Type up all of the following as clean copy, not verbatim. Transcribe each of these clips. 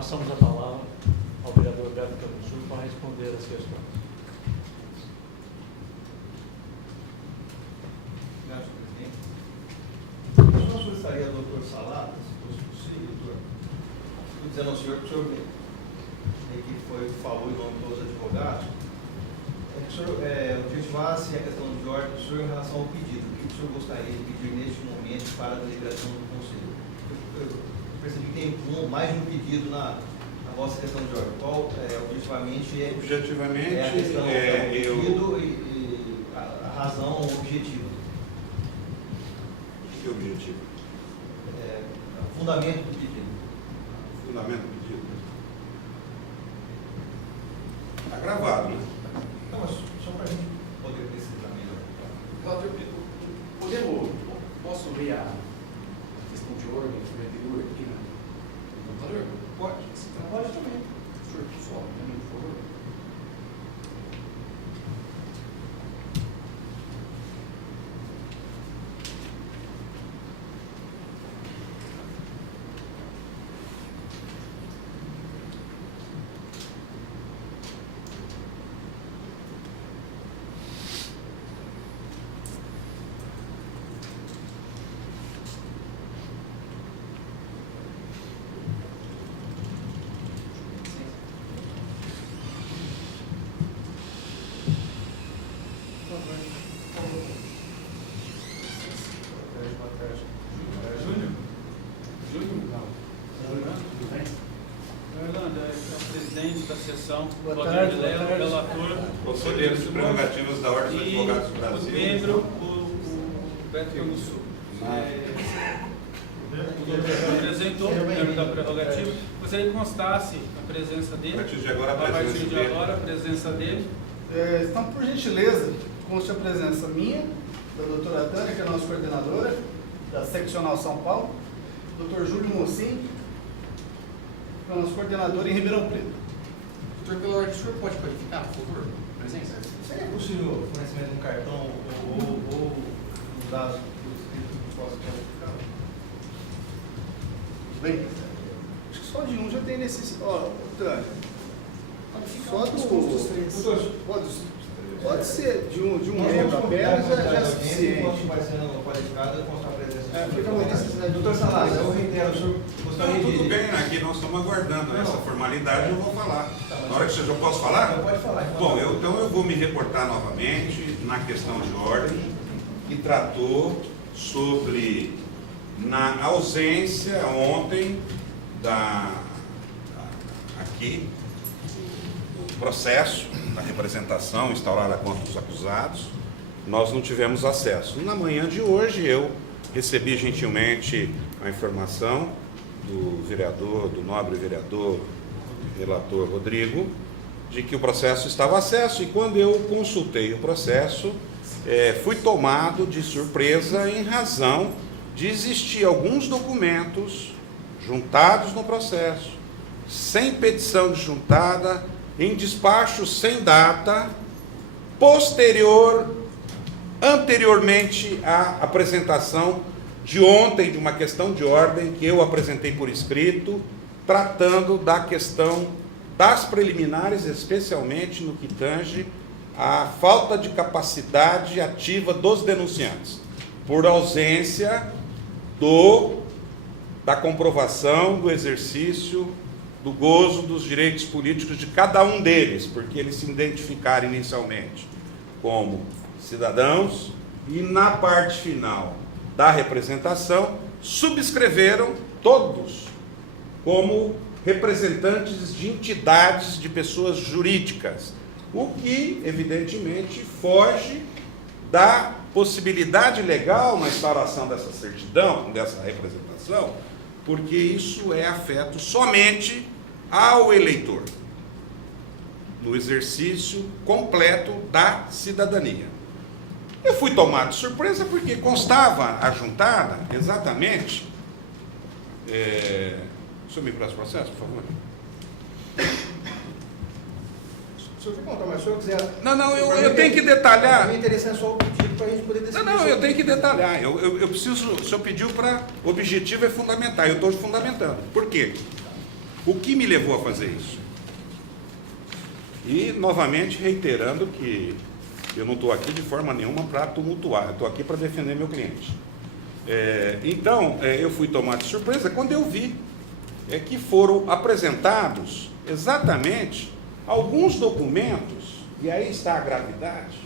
Passamos a palavra ao vereador Beto Campos para responder as questões. Obrigado, presidente. Eu só solicitaria ao doutor Salata, se fosse possível, doutor. Estou dizendo ao senhor que o senhor falou em nome dos advogados, é que o senhor objetivasse a questão de ordem do senhor em relação ao pedido. O que o senhor gostaria de pedir neste momento para a deliberação do Conselho? Eu percebi que tem mais de um pedido na vossa questão de ordem. Qual, objetivamente, é a questão do pedido e a razão objetiva? Que objetivo? O fundamento do pedido. O fundamento do pedido? Está gravado, né? Não, mas só para a gente poder precisar melhor. Posso ler a questão de ordem anterior aqui no computador? Pode? Pode também. Senhor, só, por favor. Da sessão, Boa Roger tarde, Vilela, boa tarde. relator, Conselheiro de Prerrogativas da Ordem dos Advogados do Brasil. o membro, o Beto Camusso. O doutor apresentou, o membro da prerrogativa. Gostaria que constasse a presença dele. A partir de agora, a A partir presença de dele. agora, a presença dele. Então, por gentileza, conste a presença minha, da doutora Tânia, que é a nossa coordenadora, da Seccional São Paulo, doutor Júlio Mocim, que é o nosso coordenador em Ribeirão Preto. Doutor Velar, o senhor pode qualificar, por favor, presença? Seria possível o fornecimento de um cartão ou os dados do escrito que possa qualificar? Bem, acho que só de um já tem necessidade. Ó, Tânia, só Os custos três. pode ser de um membro apenas, já é suficiente. Enquanto vai sendo qualificado, constar a presença do senhor. Fica uma necessidade. Doutor Salas, eu reitero, o senhor gostaria Não, de... tudo bem, aqui nós estamos aguardando essa formalidade, eu vou falar. Tá, mas- Na hora que seja, eu posso falar? Não, pode falar. Bom, então eu vou me reportar novamente na questão de ordem, que tratou sobre, na ausência ontem aqui, o processo da representação instaurada contra os acusados, nós não tivemos acesso. Na manhã de hoje eu recebi gentilmente a informação do vereador, do nobre vereador, relator Rodrigo, de que o processo estava acesso, e quando eu consultei o processo, fui tomado de surpresa em razão de existir alguns documentos juntados no processo, sem petição de juntada, em despacho sem data, anteriormente à apresentação de ontem de uma questão de ordem que eu apresentei por escrito, tratando da questão das preliminares, especialmente no que tange à falta de capacidade ativa dos denunciantes, por ausência da comprovação do exercício do gozo dos direitos políticos de cada um deles, porque eles se identificaram inicialmente como cidadãos e na parte final da representação subscreveram todos como representantes de entidades, de pessoas jurídicas, o que evidentemente foge da possibilidade legal na instauração dessa certidão, dessa representação, porque isso é afeto somente ao eleitor, no exercício completo da cidadania. Eu fui tomado de surpresa porque constava ajuntada exatamente... O senhor me presta o processo, por favor? Se eu for contar, mas se o senhor quiser... Não, eu tenho que detalhar. Me interessa só o pedido para a gente poder decidir. Não, eu tenho que detalhar. Eu preciso, o senhor pediu para... O objetivo é fundamentar, eu estou fundamentando. Por quê? O que me levou a fazer isso? E, novamente, reiterando que eu não estou aqui de forma nenhuma para tumultuar, eu estou aqui para defender meu cliente. Então, eu fui tomado de surpresa quando eu vi que foram apresentados exatamente alguns documentos, e aí está a gravidade,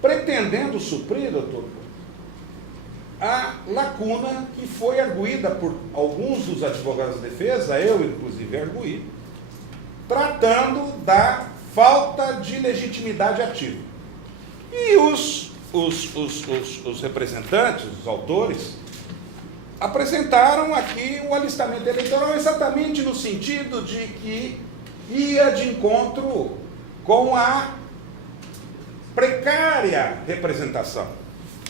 pretendendo suprir, doutor, a lacuna que foi arguída por alguns dos advogados da defesa, eu inclusive arguí, tratando da falta de legitimidade ativa. E os representantes, os autores, apresentaram aqui o alistamento eleitoral exatamente no sentido de que ia de encontro com a precária representação,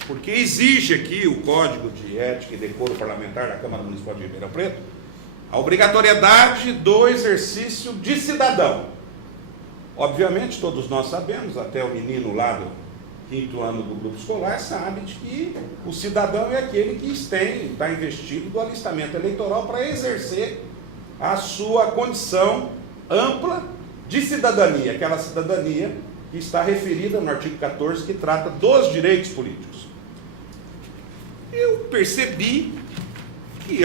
porque exige aqui o Código de Ética e Decoro Parlamentar da Câmara Municipal de Ribeirão Preto a obrigatoriedade do exercício de cidadão. Obviamente, todos nós sabemos, até o menino lá do 5º ano do grupo escolar sabe de que o cidadão é aquele que está investido do alistamento eleitoral para exercer a sua condição ampla de cidadania, aquela cidadania que está referida no artigo 14, que trata dos direitos políticos. Eu percebi que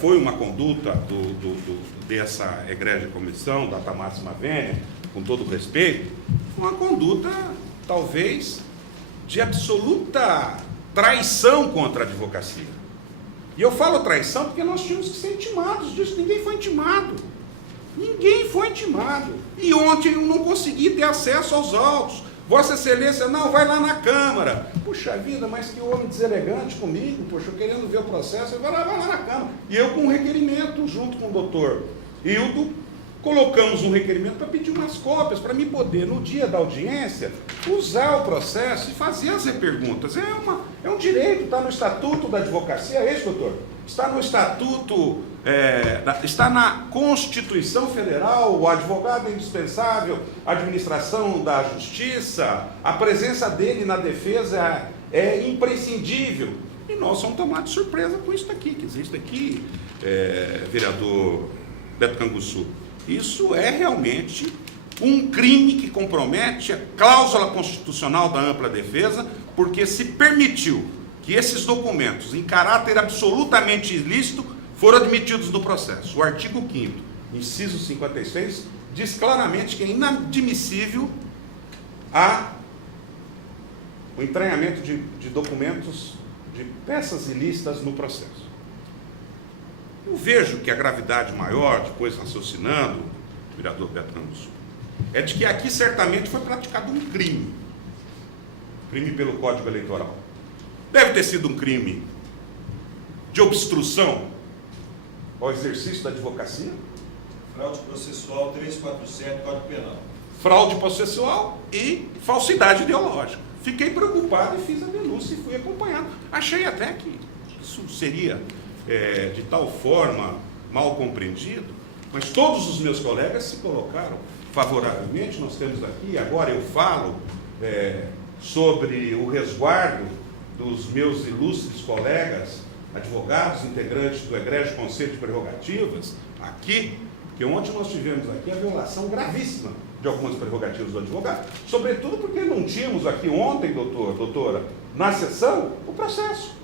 foi uma conduta dessa egrégea comissão, da Tamássima Vênia, com todo respeito, uma conduta, talvez, de absoluta traição contra a advocacia. E eu falo traição porque nós tínhamos que ser intimados disso, ninguém foi intimado. Ninguém foi intimado. E ontem eu não consegui ter acesso aos autos. Vossa Excelência, não, vai lá na Câmara. Puxa vida, mas que homem deselegante comigo, poxa, eu querendo ver o processo, vai lá na Câmara. E eu com um requerimento, junto com o doutor Hildo, colocamos um requerimento para pedir umas cópias, para mim poder, no dia da audiência, usar o processo e fazer as perguntas. É um direito, está no Estatuto da Advocacia, é isso, doutor? Está no Estatuto, está na Constituição Federal, o advogado é indispensável, a administração da justiça, a presença dele na defesa é imprescindível. E nós somos tomados de surpresa com isso daqui, que existe aqui, vereador Beto Canguçu. Isso é realmente um crime que compromete a cláusula constitucional da ampla defesa, porque se permitiu que esses documentos, em caráter absolutamente ilícito, foram admitidos no processo. O artigo 5º, inciso 56, diz claramente que é inadmissível o entranhamento de documentos, de peças ilícitas no processo. Eu vejo que a gravidade maior, depois raciocinando, vereador Beto Canguçu, é de que aqui certamente foi praticado um crime pelo Código Eleitoral. Deve ter sido um crime de obstrução ao exercício da advocacia. Fraude processual 347, Código Penal. Fraude processual e falsidade ideológica. Fiquei preocupado e fiz a denúncia e fui acompanhado. Achei até que isso seria de tal forma mal compreendido, mas todos os meus colegas se colocaram favoravelmente. Nós temos aqui, agora eu falo sobre o resguardo dos meus ilustres colegas, advogados, integrantes do Egrégio Conselho de Prerrogativas, aqui, porque ontem nós tivemos aqui a violação gravíssima de algumas prerrogativas do advogado, sobretudo porque não tínhamos aqui ontem, doutora, na sessão, o processo.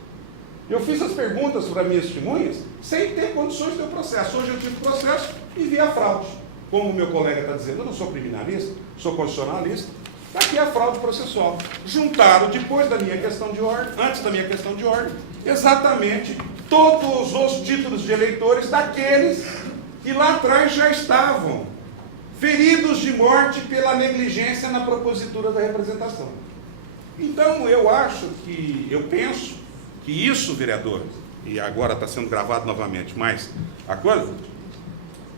Eu fiz as perguntas para minhas testemunhas sem ter condições de ter o processo. Hoje eu tive o processo e vi a fraude. Como o meu colega está dizendo, eu não sou criminalista, sou constitucionalista. Está aqui a fraude processual. Juntaram, depois da minha questão de ordem, antes da minha questão de ordem, exatamente todos os títulos de eleitores daqueles que lá atrás já estavam feridos de morte pela negligência na propositura da representação. Então, eu penso que isso, vereador, e agora está sendo gravado novamente, mas a coisa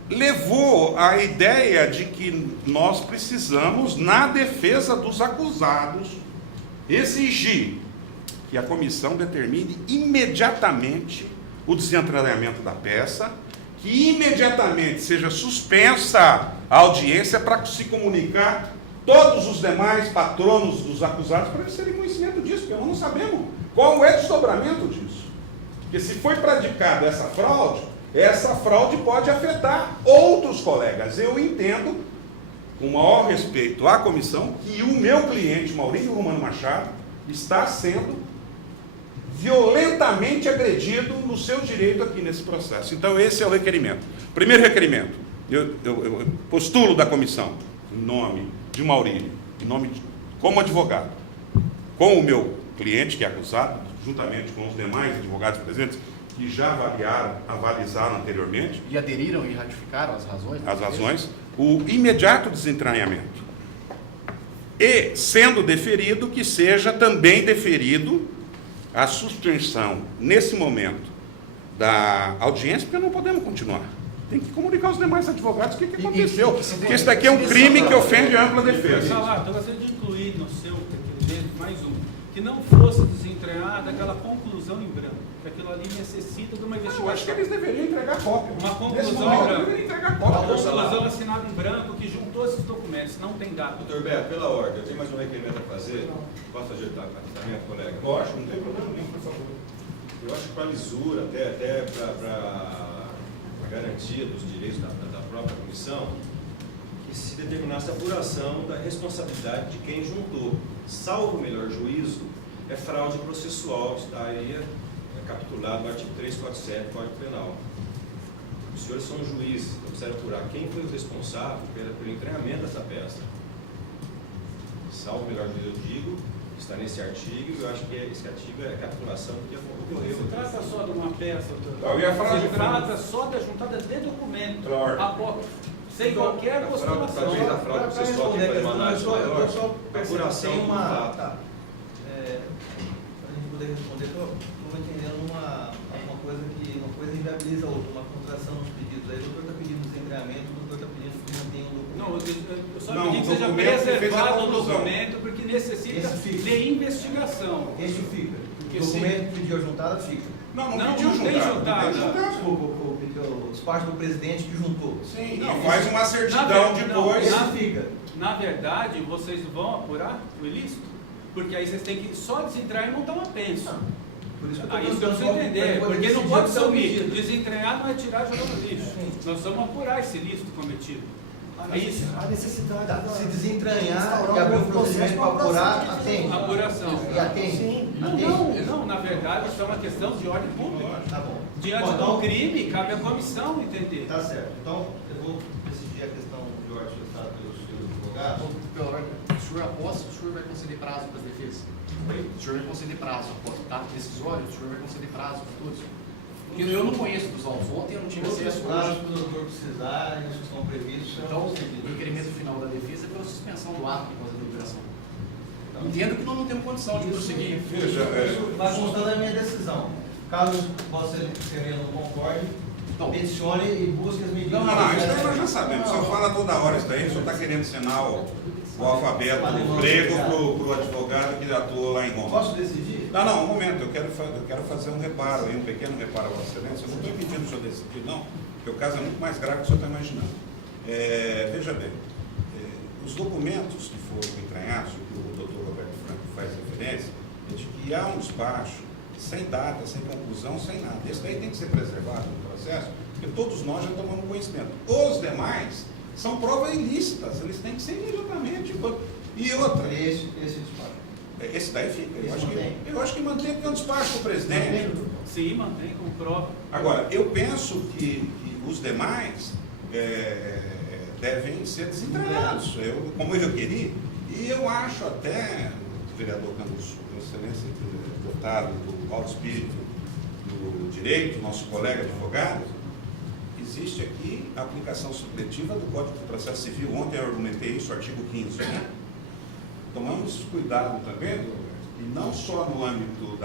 levou à ideia de que nós precisamos, na defesa dos acusados, exigir que a comissão determine imediatamente o desentranhamento da peça, que imediatamente seja suspensa a audiência para se comunicar todos os demais patronos dos acusados para eles terem conhecimento disso, porque nós não sabemos qual é o desdobramento disso. Porque se foi praticada essa fraude, essa fraude pode afetar outros colegas. Eu entendo, com o maior respeito à comissão, que o meu cliente, Maurílio Romano Machado, está sendo violentamente agredido no seu direito aqui nesse processo. Então, esse é o requerimento. Primeiro requerimento, eu postulo da comissão, em nome de Maurílio, como advogado, com o meu cliente, que é acusado, juntamente com os demais advogados presentes, que já avalizaram anteriormente. E aderiram e ratificaram as razões? As razões, o imediato desentranhamento. E, sendo deferido, que seja também deferido a suspensão, nesse momento, da audiência, porque não podemos continuar. Tem que comunicar aos demais advogados o que aconteceu. Porque isso daqui é um crime que ofende a ampla defesa. Eu gostaria de incluir no seu requerimento mais um, que não fosse desentranhada aquela conclusão em branco, que aquilo ali necessita de uma investigação. Eu acho que eles deveriam entregar cópia. Uma Nesse conclusão momento, em branco. deveriam entregar Uma cópia. conclusão assinada em branco que juntou esses documentos, não tem data. Doutor Beto, pela ordem, eu tenho mais um requerimento a fazer. Posso ajeitar aqui também, colega? Lógico, não tem problema nenhum, por favor. Eu acho que para a lisura, até para a garantia dos direitos da própria comissão, que se determinasse a apuração da responsabilidade de quem juntou. Salvo o melhor juízo, é fraude processual, estaria capitulado no artigo 347 do Código Penal. Os senhores são juízes, então precisam apurar quem foi o responsável pelo entranhamento dessa peça. Salvo o melhor juízo, eu digo, está nesse artigo, eu acho que esse artigo é a capitulação do que ocorreu. Não se trata só de uma peça, doutor. Eu ia falar Se de trata só da juntada de documento, Claro. sem qualquer postulação. Talvez a fraude processual tem que fazer uma análise maior. Eu só percebo que Apuração tem do uma... fato. Tá. Para a gente poder responder, estou entendendo uma coisa inviabiliza a outra, uma contração nos pedidos. Aí o doutor está pedindo desentranhamento, o doutor está pedindo que mantenha o documento. Não, eu só Não, pedi que o seja documento que fez a preservado o conclusão. documento, porque necessita Esse fica. de investigação. Este fica. Porque O documento que pediu a juntada fica. Não Não, pediu não tem juntada. juntada. Não tem juntada. Desculpa, o despacho do presidente que juntou. Sim, Não, e faz uma certidão depois. Esse fica. Na verdade, vocês vão apurar o ilícito, porque aí vocês têm que só desentrar e montar uma pensa. Por isso que eu Aí isso que eu preciso perguntando entender, qual- porque não qual pode decidir sumir. pedido. Desentranhar não é tirar e jogar no lixo. Sim. Nós vamos apurar esse ilícito cometido. É isso. A necessidade Se desentranhar instaurar e abrir um um procedimento para processo apurar, atende. Apuração. E atende? Sim. Não, na verdade, isso é uma questão de ordem pública. Tá bom. Diante Bom, do então, crime, cabe à comissão entender. tá certo. Então, eu vou decidir a questão de ordem ajustada pelos seus advogados. Pela ordem, o senhor aposta, o senhor vai conceder prazo para as defesas? O senhor vai conceder prazo, aposta, tá? Decisório, o senhor vai conceder prazo para todos? Porque eu não conheço dos autos. Ontem eu não tive Todos os acesso prazos hoje. que o doutor precisar, isso estão previstos. serão Então, o concedidos. requerimento final da defesa é pela suspensão do ato após a deliberação. Tá. Entendo que nós não temos condição de prosseguir. Veja, Isso vai constando a minha decisão. Caso Vossa Excelência não concorde, Então, peticione e busque as medidas. Não, isso daí nós já sabemos. O senhor fala toda hora isso daí, o senhor está querendo ensinar o alfabeto grego para o advogado que atua lá em Roma. Posso decidir? Não, um momento, eu quero fazer um reparo aí, um pequeno reparo a Vossa Excelência. Eu não estou pedindo o senhor decidir, não, porque o caso é muito mais grave do que o senhor está imaginando. Veja bem, os documentos que foram entranhados, que o doutor Roberto Franco faz referência, é de que há um despacho sem data, sem conclusão, sem nada. Esse daí tem que ser preservado no processo, porque todos nós já tomamos conhecimento. Os demais são provas ilícitas, eles têm que ser imediatamente. E outra, Esse despacho. esse daí fica. Esse mantém. Eu acho que mantém porque é um despacho do presidente. Sim, mantém como prova. Agora, eu penso que os demais devem ser desentranhados, como eu queria, e eu acho até, vereador Campos, excelência deputado do alto espírito do direito, nosso colega advogado, existe aqui a aplicação supletiva do Código de Processo Civil. Ontem eu argumentei isso, artigo 15, né? Tomamos cuidado também, e não só no âmbito do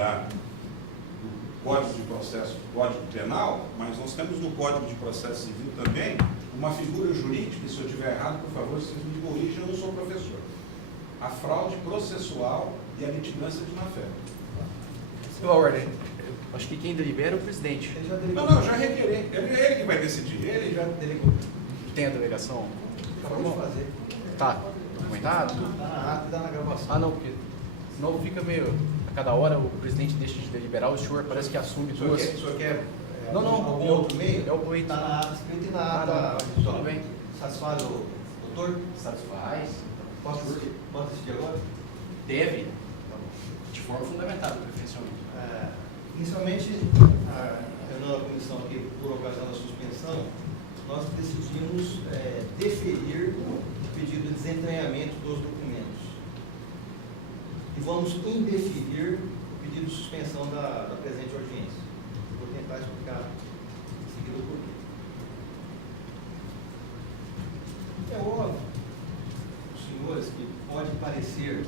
Código de Processo, do Código Penal, mas nós temos no Código de Processo Civil também uma figura jurídica, e se eu estiver errado, por favor, vocês me corrijam, eu não sou professor. A fraude processual e a litigância de má-fé. pela ordem, acho que quem delibera é o presidente. Ele já delegou. Não, já requerei. É ele que vai decidir. Ele já delegou. Tem a delegação? Acabou de fazer. Tá documentado? Está na ata, está na gravação. Ah, não, porque senão fica meio... A cada hora o presidente deixa de deliberar, o senhor parece que assume O senhor duas... quer Não, algum outro meio? É o 8. Está na ata escrita e na ata. Tudo bem. Satisfaz o doutor? Satisfaz. Posso assistir agora? Deve. De forma fundamentada, preferencialmente. Inicialmente, a reunião da comissão aqui, por ocasião da suspensão, nós decidimos deferir o pedido de desentranhamento dos documentos. E vamos indeferir o pedido de suspensão da presente audiência. Vou tentar explicar em seguida o porquê. É óbvio, senhores, que pode parecer,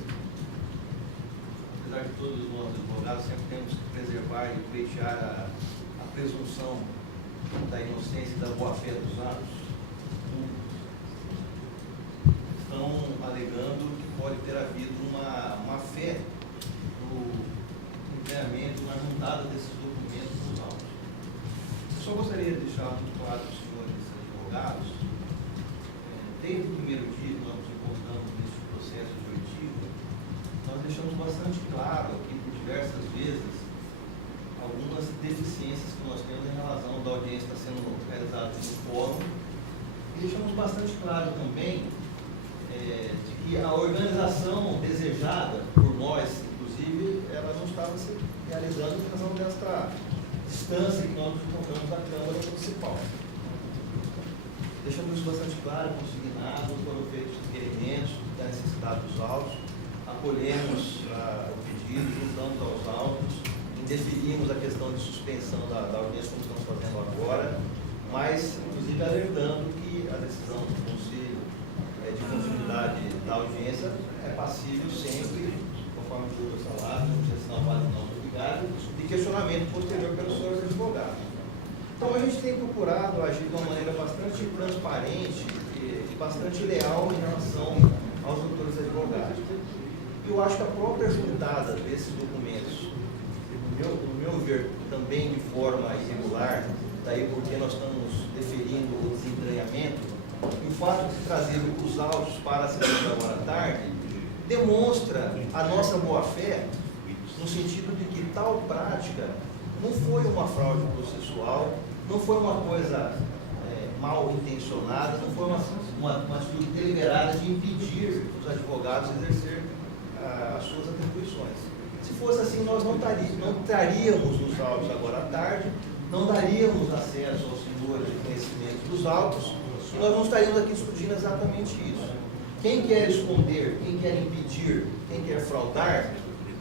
apesar de todos nós advogados sempre temos que preservar e pleitear a presunção da inocência e da boa-fé dos atos, estão alegando que pode ter havido uma fé no empenhamento, na juntada desses documentos nos autos. Eu só gostaria de deixar muito claro para os senhores advogados, desde o primeiro dia que nós nos encontramos nesse processo de oitiva, nós deixamos bastante claro aqui por diversas vezes algumas deficiências que nós temos em relação da audiência que está sendo realizada no fórum, e deixamos bastante claro também de que a organização desejada por nós, inclusive, ela não estava se realizando em razão desta distância que nós nos encontramos da Câmara Municipal. Deixamos isso bastante claro, consignado, foram feitos requerimentos da necessidade dos autos, acolhemos o pedido, juntamos aos autos, indeferimos a questão de suspensão da audiência como estamos fazendo agora, mas, inclusive, alertando que a decisão do Conselho de continuidade da audiência é passível sempre, conforme o doutor Salado, não precisa assinar o base não obrigado, de questionamento posterior pelos senhores advogados. Então, a gente tem procurado agir de uma maneira bastante transparente e bastante leal em relação aos doutores advogados. Eu acho que a própria juntada desses documentos, no meu ver, também de forma irregular, daí porque nós estamos deferindo o desentranhamento, e o fato de trazer os autos para a sessão agora à tarde, demonstra a nossa boa-fé, no sentido de que tal prática não foi uma fraude processual, não foi uma coisa mal intencionada, não foi uma atitude deliberada de impedir os advogados de exercer as suas atribuições. Se fosse assim, nós não traríamos os autos agora à tarde, não daríamos acesso aos senhores de conhecimento dos autos, e nós não estaríamos aqui discutindo exatamente isso. Quem quer esconder, quem quer impedir, quem quer fraudar,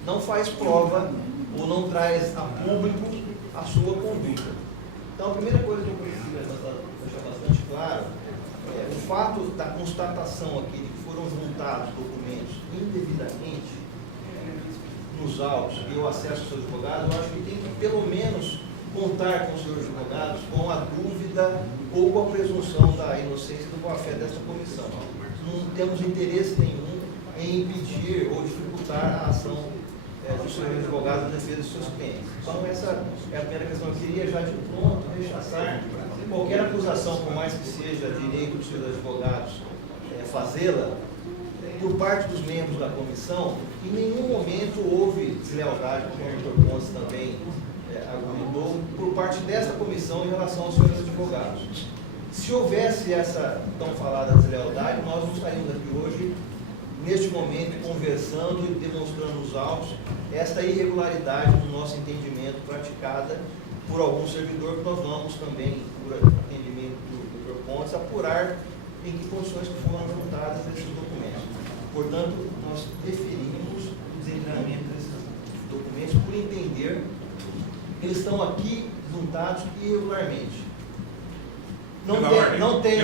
não faz prova ou não traz a público a sua conduta. Então, a primeira coisa que eu preciso deixar bastante claro é o fato da constatação aqui de que foram juntados documentos indevidamente nos autos e o acesso aos seus advogados. Eu acho que tem que, pelo menos, contar com os seus advogados com a dúvida ou com a presunção da inocência e da boa-fé dessa comissão. Não temos interesse nenhum em impedir ou dificultar a ação dos seus advogados na defesa dos seus clientes. Então, essa é a primeira questão. Eu queria já de pronto rechaçar qualquer acusação, por mais que seja direito dos seus advogados fazê-la, por parte dos membros da comissão. Em nenhum momento houve deslealdade, como o doutor Pontes também argumentou, por parte desta comissão em relação aos seus advogados. Se houvesse essa tão falada deslealdade, nós não estaríamos aqui hoje, neste momento, conversando e demonstrando os autos esta irregularidade no nosso entendimento praticada por algum servidor, que nós vamos também, por atendimento do Dr. Pontes, apurar em que condições que foram juntadas esses documentos. Portanto, nós deferimos o desentranhamento desses documentos por entender que eles estão aqui juntados irregularmente. Não tem,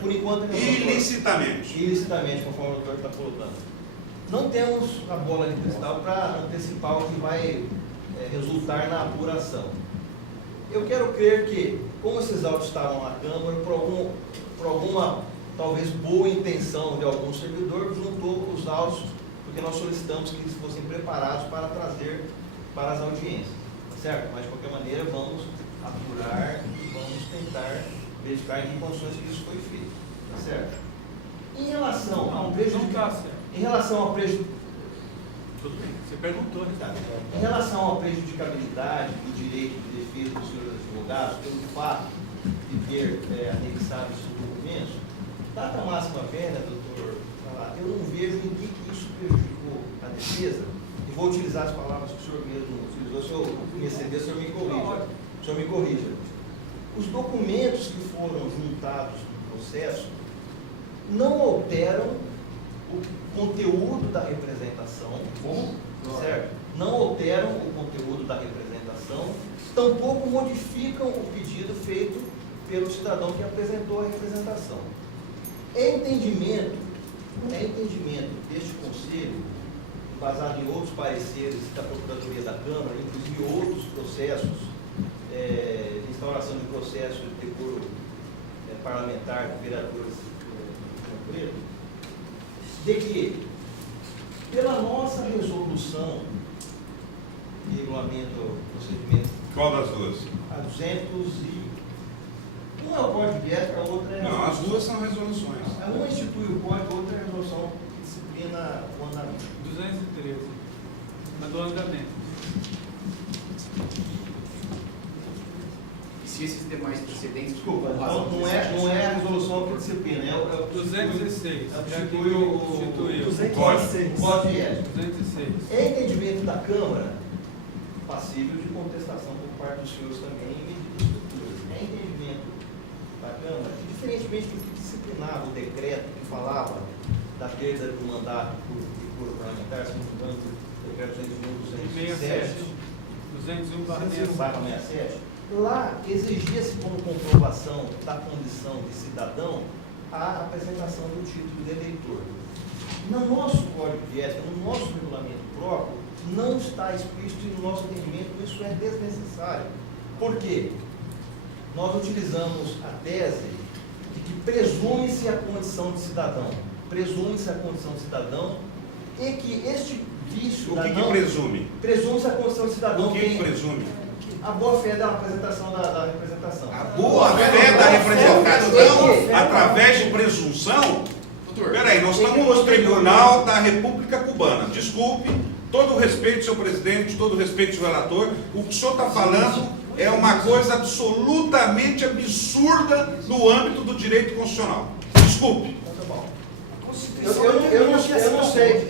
por enquanto, ilicitamente, conforme o doutor está colocando. Não temos a bola de cristal para antecipar o que vai resultar na apuração. Eu quero crer que, como esses autos estavam na Câmara, por alguma, talvez, boa intenção de algum servidor, juntou os autos, porque nós solicitamos que eles fossem preparados para trazer para as audiências. Tá certo? Mas, de qualquer maneira, vamos apurar e vamos tentar verificar em que condições que isso foi feito. Tá certo? Em relação a um prejuízo. Em relação ao prejuízo. Tudo bem, você perguntou, né? Tá. Em relação à prejudicabilidade do direito de defesa dos senhores advogados, pelo fato de ter anexado esses documentos, data máxima pena, doutor, eu não vejo em que isso prejudicou a defesa, e vou utilizar as palavras que o senhor mesmo utilizou. Se eu me exceder, o senhor me corrija. O senhor me corrija. Os documentos que foram juntados no processo não alteram o conteúdo da representação, certo? Não alteram o conteúdo da representação, tampouco modificam o pedido feito pelo cidadão que apresentou a representação. É entendimento deste Conselho, baseado em outros pareceres da Procuradoria da Câmara, inclusive outros processos, instauração de processo de decoro parlamentar de vereadores do Preto, de que, pela nossa resolução de regulamento, procedimento... Qual das duas? A 200 e... Um é o Código de Ética, a outra é... Não, as duas são resoluções. Uma institui o Código, a outra é a resolução que disciplina o andamento. 213. A do andamento. E se esses demais precedentes... Desculpa, não é a resolução que disciplina, é o 216. Substitui o Código de Ética. 206. É entendimento da Câmara passível de contestação por parte dos senhores também em medidas futuras. É entendimento da Câmara que, diferentemente do que disciplinava o decreto que falava da perda do mandato por parlamentar, se não me engano, o decreto 201/67, lá exigia-se como comprovação da condição de cidadão a apresentação do título de eleitor. No nosso Código de Ética, no nosso regulamento próprio, não está explícito e no nosso entendimento isso é desnecessário. Por quê? Nós utilizamos a tese de que presume-se a condição de cidadão. Presume-se a condição de cidadão e que este vício... O que presume? Presume-se a condição de cidadão. O que presume? A boa-fé da apresentação da representação. A boa-fé da representação através de presunção? Doutor, Peraí, nós estamos no Tribunal da República Cubana. Desculpe, todo o respeito, senhor presidente, todo o respeito, senhor relator. O que o senhor está falando é uma coisa absolutamente absurda no âmbito do direito constitucional. Desculpe.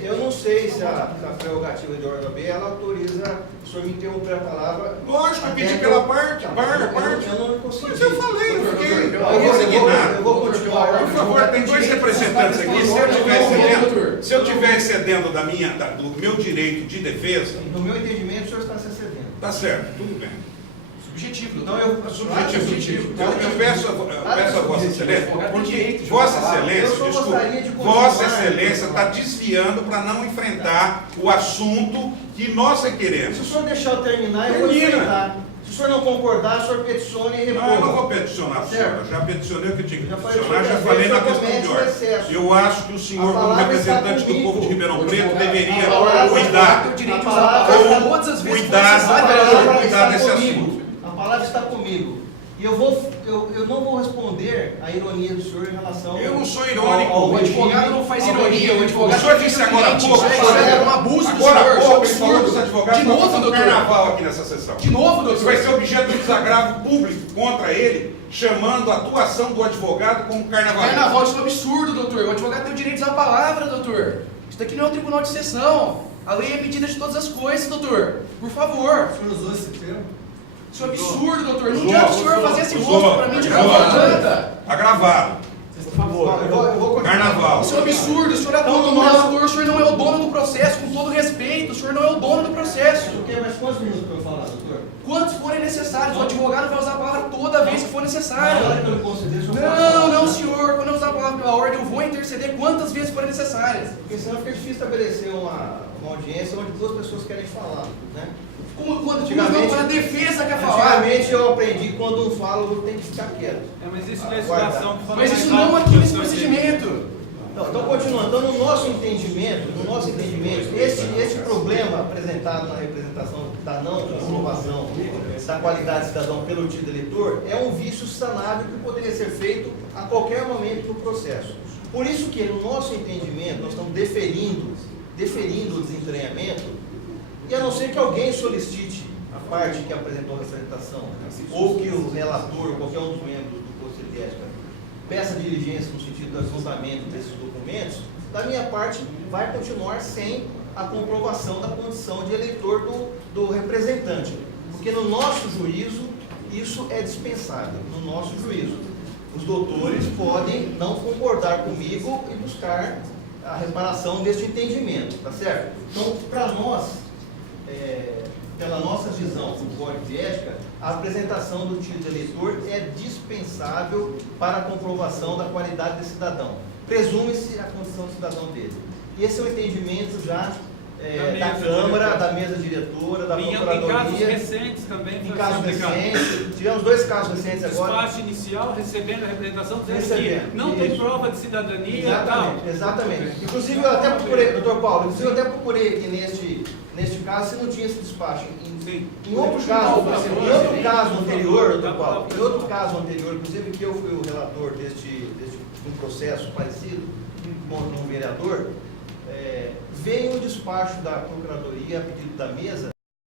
Eu não sei se a prerrogativa de ordem B ela autoriza o senhor me interromper a palavra. Lógico, eu pedi pela parte. Eu não consegui. Mas eu falei, eu fiquei Eu vou continuar. Por favor, tem dois representantes aqui. Se eu estiver excedendo do meu direito de defesa, No meu entendimento, o senhor está se excedendo. tá certo, tudo bem. subjetivo, Então, doutor. Subjetivo. Eu peço a Vossa Excelência, porque de Vossa falar. Excelência, Eu só desculpe, gostaria de continuar. Vossa Excelência está desviando para não enfrentar o assunto que nós requeremos. Se o senhor deixar eu terminar, eu vou Termina. enfrentar. Se o senhor não concordar, o senhor peticione e reporra. Não, eu não vou peticionar para o senhor. Certo. Eu já peticionei o que tinha que Já falei, peticionar, o senhor já falei na já questão comete de o ordem. excesso. Eu acho que o senhor, A como palavra está representante do comigo. povo de Ribeirão O Preto, advogado- deveria a palavra cuidar, tem o direito de A usar a palavra palavra está- todas as vezes que cuidar, for necessário, A vereador. palavra cuidar desse está comigo. assunto. A palavra está comigo. E eu não vou responder a ironia do senhor em relação Eu não sou ao irônico. O advogado não faz ironia, o advogado... O senhor disse agora há pouco, Isso é um abuso do agora há senhor, pouco, ele isso é falou que os absurdo. advogados De estão novo, fazendo doutor. carnaval aqui nessa sessão. De novo, Isso vai ser doutor. objeto de desagravo público contra ele, chamando a atuação do advogado como carnavalesco. Carnaval, isso é um absurdo, doutor. O advogado tem o direito de usar a palavra, doutor. Isso daqui não é um tribunal de sessão. A lei é medida de todas as coisas, doutor. Por favor. O senhor usou esse termo? Isso é um absurdo, doutor. Não Usou, adianta o senhor usou, fazer esse usou. rosto pra mim de Gravado. propaganda. Agravado. Por favor, eu vou continuar. Carnaval. Isso é um absurdo. O senhor é dono do relator, o senhor não é o dono do processo. Com todo respeito, o senhor não é o dono do processo. Ok, mas quantos minutos para eu falar, doutor? Quantos forem necessários. O advogado vai usar a palavra toda vez que for Na necessário. hora que eu me conceder, o senhor pode falar. Não, não, senhor. Quando eu usar a palavra pela ordem, eu vou interceder quantas vezes forem necessárias. Porque senão fica difícil estabelecer uma audiência onde duas pessoas querem falar, né? Quando a defesa quer falar. Antigamente eu aprendi que quando um fala, o outro tem que ficar quieto. Mas isso não é situação que fala Mas mais isso não rápido aqui que nesse o senhor procedimento. Então, continuando. Então, no nosso entendimento, esse problema apresentado na representação da não comprovação da qualidade de cidadão pelo título eleitor é um vício sanável que poderia ser feito a qualquer momento do processo. Por isso que, no nosso entendimento, nós estamos deferindo deferindo o desentranhamento, e a não ser que alguém solicite a parte que apresentou a representação, ou que o relator, ou qualquer um dos membros do Conselho de Ética, peça diligência no sentido do ajuntamento desses documentos, da minha parte, vai continuar sem a comprovação da condição de eleitor do representante. Porque no nosso juízo, isso é dispensável. No nosso juízo, os doutores podem não concordar comigo e buscar a reparação deste entendimento, tá certo? Então, para nós, pela nossa visão do Código de Ética, a apresentação do título de eleitor é dispensável para a comprovação da qualidade de cidadão. Presume-se a condição de cidadão dele. E esse é o entendimento já da Câmara, da mesa diretora, da Procuradoria. Em casos recentes também Em foi casos aplicado. recentes, tivemos 2 casos recentes agora. Despacho inicial, recebendo a representação, dizendo Recebendo, que não tem isso. prova de cidadania e tal. Exatamente, exatamente. Inclusive eu até procurei, doutor Paulo, inclusive eu até procurei aqui neste caso se não tinha esse despacho. Em outro caso anterior, doutor Paulo, em outro caso anterior, inclusive que eu fui o relator de um processo parecido com um vereador, veio um despacho da Procuradoria a pedido da mesa